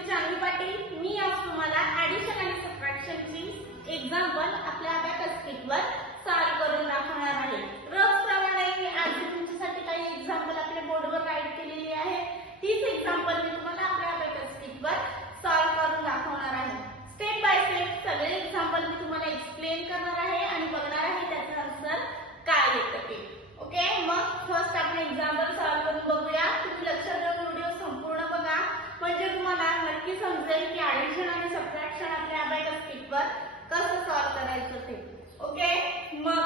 मी जानवी पाटील. मी आज तुम्हाला ऍडिशन आणि सबट्रॅक्शनची एक्झाम्पल आपल्या अबॅकस शीटवर सॉल्व्ह करून दाखवणार आहे. रोजप्रमाणे मी आज तुमच्यासाठी काही एक्झाम्पल आपल्या बोर्डवर राईट केलेली आहे. तीच एक्झाम्पल मी तुम्हाला आपल्या अबॅकस शीटवर सॉल्व्ह करून दाखवणार आहे. स्टेप बाय स्टेप सगळे एक्झाम्पल मी तुम्हाला एक्सप्लेन करणार आहे आणि बघणार आहे त्याचं आन्सर काय येतं ते. ओके, मग फर्स्ट आपण एक्झाम्पल सॉल्व्ह करून बघूया. तुम्ही लक्ष देऊन व्हिडिओ संपूर्ण बघा, म्हणजे तुम्हाला नक्की समजेल की ऍडिशन आणि सबट्रॅक्शन आपल्या अबॅकस शीटवर कसं सॉल्व्ह करायचं ते. ओके, मग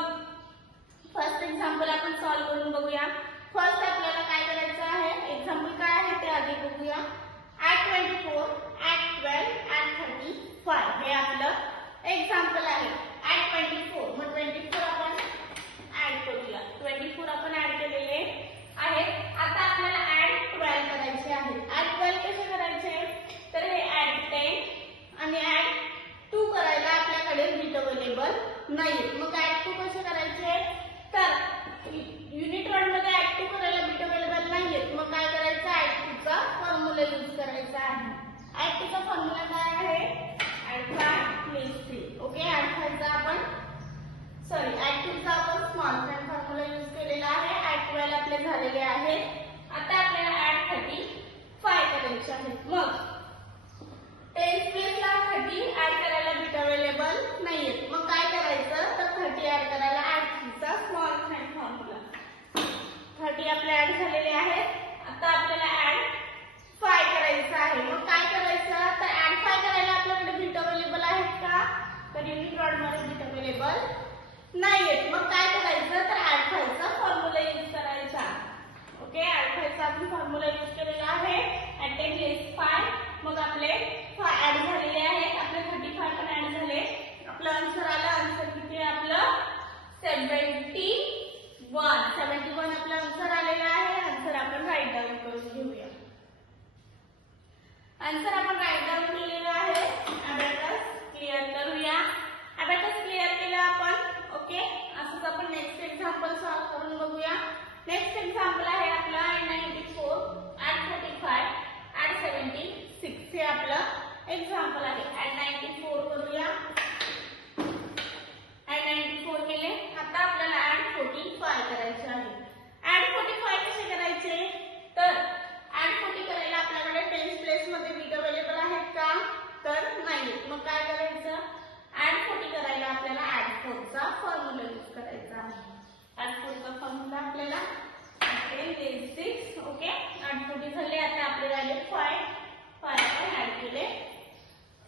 फर्स्ट एक्झाम्पल आपण सॉल्व्ह करून बघूया. फर्स्ट आपल्याला काय करायचं आहे, एक्झाम्पल काय आहे ते आधी बघूया. ऍट 24, ऍट 12, ऍट 35 हे आपलं एक्झाम्पल आहे. ऍट 24, मग 24 आपण ऍड करूया. 24 आपण ऍड केलेले आहे. आता आपल्याला ऍड 12 करायचे आहे. ऍड 12 कसे करायचे, तर हे ऍड 10 आणि ऍड 2 करायला आपल्याकडे बिट अवेलेबल नाही. मग ऍड 2 कसे करायचे, तर युनिट 1 मध्ये ऍड 2 करायला बिट अवेलेबल नाहीये. मग काय करायचं, ऍड 2 चा फॉर्म्युला यूज करायचा आहे. ऍड 2 चा फॉर्म्युला काय आहे, ऍड 5 प्लस 3. ओके, ऍड 5 चा आपण ऍड 2 चा आपण स्मॉल फ्रॅक्शन फॉर्म्युला यूज केलेला आहे. ऍड 12 आपले झालेले आहे. आता आपल्याला ऍड 35 करायचे आहे. मग 10 प्लस ला 30 ऍड करायला बिट अवेलेबल नाहीये. मग काय करायचं, तर 30 ऍड करायला ऍड 3 चा स्मॉल फ्रॅक्शन फॉर्म्युला. 30 आपले ऍड झालेले आहेत. आता आपल्याला ऍड 5 करायचं आहे. मग काय करायचं, तर ऍड 5 करायला आपल्याकडे बिट अवेलेबल आहेत का, तर युनिट रॉड मध्ये बिट अवेलेबल नाहीये. मग काय करायचं, तर ऍड 5 चा फॉर्म्युला यूज करायचा. ओके, ऍड 5 चा आपण फॉर्म्युला यूज केलेला आहे. ऍट 10 प्लस 5, मग आपले 5 ऍड झालेले आहेत. आपले 35 पण ऍड झाले. आपलं आन्सर आलं. आन्सर किती आहे आपलं, 71 आपलं आन्सर आलेलं आहे. आन्सर आपण राईट डाऊन करून घेऊया. आन्सर आपण राईट डाऊन केलेलं आहे. अबॅकस क्लिअर करूया. अबॅकस क्लिअर केलं आपण. ओके, असंच आपण नेक्स्ट एक्झाम्पल सॉल्व्ह करून बघूया. नेक्स्ट एक्झाम्पल आहे आपला ऍट 94, ऍट 45, ऍट 76 हे आपलं एक्झाम्पल आहे. ऍट 94 करूया. ऍट 94 केले. आता आपल्याला ऍट 45 करायचे आहे. ऍट 45 कसे करायचे, तर ऍट 40 करायला आपल्याकडे 10 प्लेस मध्ये बिट अवेलेबल आहेत का, तर नाही. मग काय करायचं, ऍड 40 करायला आपल्याला ऍड 4 चा फॉर्म्युला यूज करायचा आहे. ऍड 4 चा फॉर्म्युला आपल्याला 10 प्लस 6. ओके, ऍड 40 झाले. आता आपले राहिले 5 आपण ऍड केले.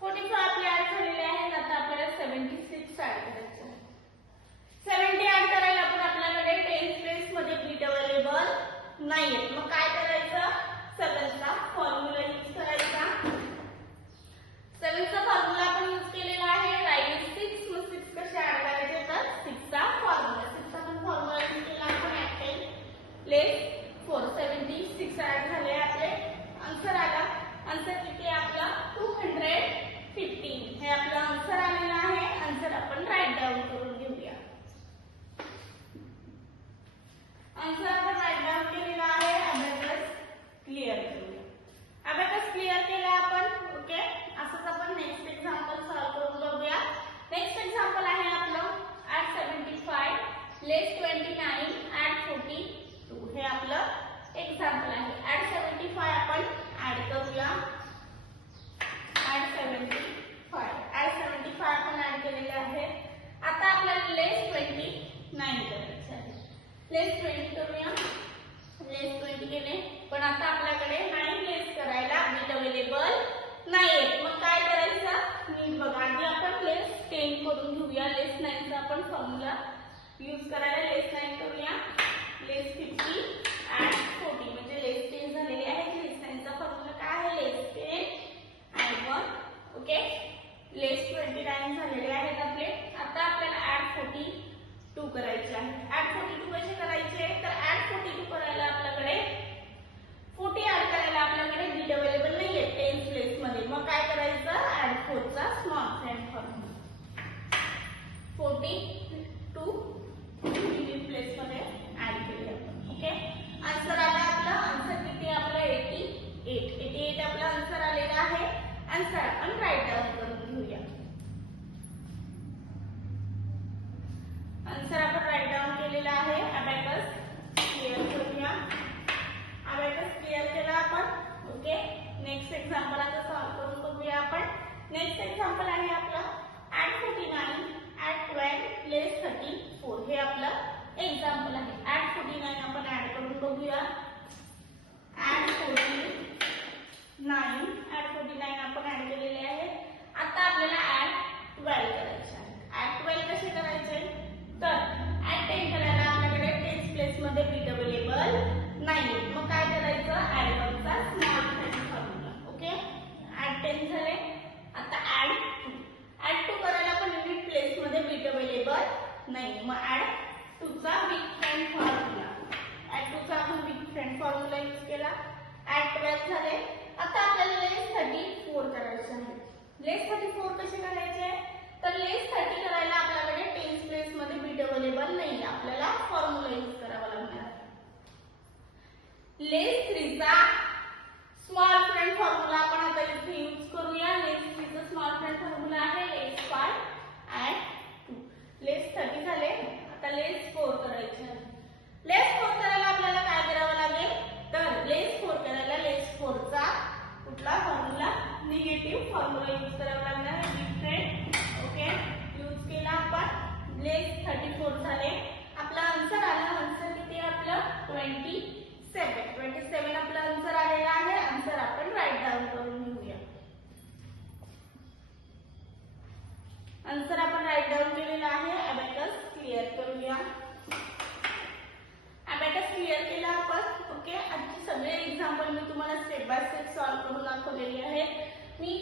45 आपले ऍड झालेले आहेत. आता आपल्याला 76 ऍड करायचं आहे. 70 ऍड करायला पण आपल्याकडे 10 प्लेस मध्ये बिट अवेलेबल नाहीये. मग काय करायचं, 7 चा फॉर्म्युला यूज करायचा. 7 चा फॉर्म्युला आपण यूज केलेला आहे. राहिले 6. मग 6 कसे ऍड करायचे, तर 6 चा फॉर्म्युला. 6 चा पण फॉर्म्युला यूज केला आपण. ऍट 10 प्लस 4, 76 ऍड झाले. आपले आन्सर आला. आन्सर किती आहे आपला, 215 हे आपलं आन्सर आलेलं आहे. आन्सर आपण राईट डाऊन करून घेऊया. आन्सर आपण राईट डाऊन केलेला आहे. अबॅकस क्लिअर करूया. अबॅकस क्लिअर केला आपण. ओके, असंच आपण नेक्स्ट एक्झाम्पल सॉल्व्ह करून बघूया. नेक्स्ट एक्झाम्पल आहे आपलं ऍट 75 प्लस 29 ऍट 42 हे आपलं एक्झाम्पल आहे. ऍट 75 आपण ऍड करूया. ऍट 75 आपण ऍड केलेले आहे. आता आपल्याला लेस 29 करायचे आहे. लेस 20 करूया. लेस 20 केले, पण आता आपल्याकडे 9 लेस करायला बिट अवेलेबल नाहीये. मग काय करायचं, नीट बघा. आधी आपण लेस 10 करून घेऊया. लेस 9 चा आपण फॉर्म्युला यूज करायला लेस 9 करूया. लेस 50 ऍड 40 म्हणजे लेस 10 झालेले आहे. लेस 9 चा फॉर्म्युला काय आहे, लेस 10 ऍड 1. ओके, लेस 29 झालेले आहेत आपले. आता आपल्याला ऍड 42 करायचे आहे. ऍड 42 कसे करायचे, तर ऍड 42 करायला आपल्याकडे 40 ऍड करायला आपल्याकडे बिट अवेलेबल नाहीये 10 प्लेस मध्ये. मग काय करायचं, ऍड 4 चा small fraction formula. 42 unit place मध्ये ऍड केले आपण. ओके, आन्सर आला आपला. आन्सर किती आपला 88 आपला आन्सर आलेला केलेला आहे. आन्सर आपण राईट डाऊन करून घेऊया. आन्सर आपण राईट डाऊन केलेला आहे. अबॅकस क्लिअर करूया. अबॅकस क्लिअर केला आपण. ओके, नेक्स्ट एक्झाम्पल आता सॉल्व्ह करून बघूया आपण. नेक्स्ट एक्झाम्पल आहे आपलं ऍड 49 ऍड 12 लेस 34. हे आपलं एक्झाम्पल आहे. ऍड 49 आपण ऍड करून बघूया. ऍड 49 आपण ऍड केलेले आहे. आता आपल्याला ऍड 12 करायचे आहे. ऍड 12 कसे करायचे? तर ऍड 10 करायला आपल्याकडे टेन्स प्लेस मध्ये बीट अवेलेबल नाही. मग काय करायचं? ऍड 1 चा small friend formula. Okay, add 10 झाले. आता ऍड 2. ऍड 2 करायला पण युनिट प्लेस मध्ये बीट अवेलेबल नाही. मग ऍड 2 चा बिग फ्रँड फॉर्म्युला. ऍड 2 चा आपण बिग फ्रँड फॉर्म्युला यूज केला. ऍड 12 झाले. आता आपल्याला लेस 34 करायचे आहे. लेस 34 कसे करायचे? तर लेस 30 करायला आपल्याकडे टेन्स प्लेस मध्ये बीट अवेलेबल नाही. आपल्याला फॉर्म्युला यूज करावा लागणार आहे. लेस 3 चा स्मॉल फ्रँड फॉर्म्युला आपण आता इथे यूज करूया. लेस 3 चा स्मॉल फ्रँड फॉर्म्युला आहे लेस 5 ऍड 2. लेस 30 झाले. आता लेस 4 करायचे आहे. लेस 4 करायला आपल्याला काय करावं लागेल? तर लेस 4 करायला लेस 4 चा कुठला फॉर्म्युला? निगेटिव्ह फॉर्म्युला यूज करावा लागणार आहे. Big friend. ओके, यूज केला आपण. लेस 34 झाले. आपला आन्सर आला. आन्सर किती आहे आपलं? 27 आपला आन्सर आलेला आहे. आन्सर आपण राईट डाऊन करून घेऊया. आन्सर आपण राईट डाऊन केलेला आहे. अबॅकस क्लिअर करूया. अबॅकस क्लिअर केला आपण. ओके, आजचे सगळे एक्झाम्पल मी तुम्हाला स्टेप बाय स्टेप सॉल्व्ह करून दाखवलेले आहेत. मी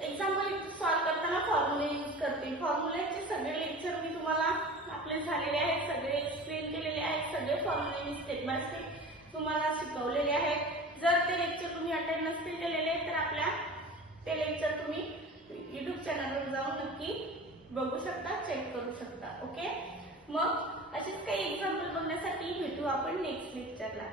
एक्झाम्पल सॉल्व्ह करताना फॉर्म्युले यूज करते. फॉर्म्युल्याचे सगळे लेक्चर मी तुम्हाला आपले झालेले आहेत. सगळे एक्सप्लेन केलेले आहेत. सगळे फॉर्म्युले मी स्टेप बाय स्टेप तुम्हाला शिकवलेले आहेत. जर ते लेक्चर तुम्ही अटेंड नसतील केलेले तर आपल्या ते लेक्चर तुम्ही YouTube चॅनलवर जाऊन नक्की बघू शकता, चेक करू शकता. ओके, मग असेच काही एक्झाम्पल बघण्यासाठी भेटू आपण नेक्स्ट लेक्चरला.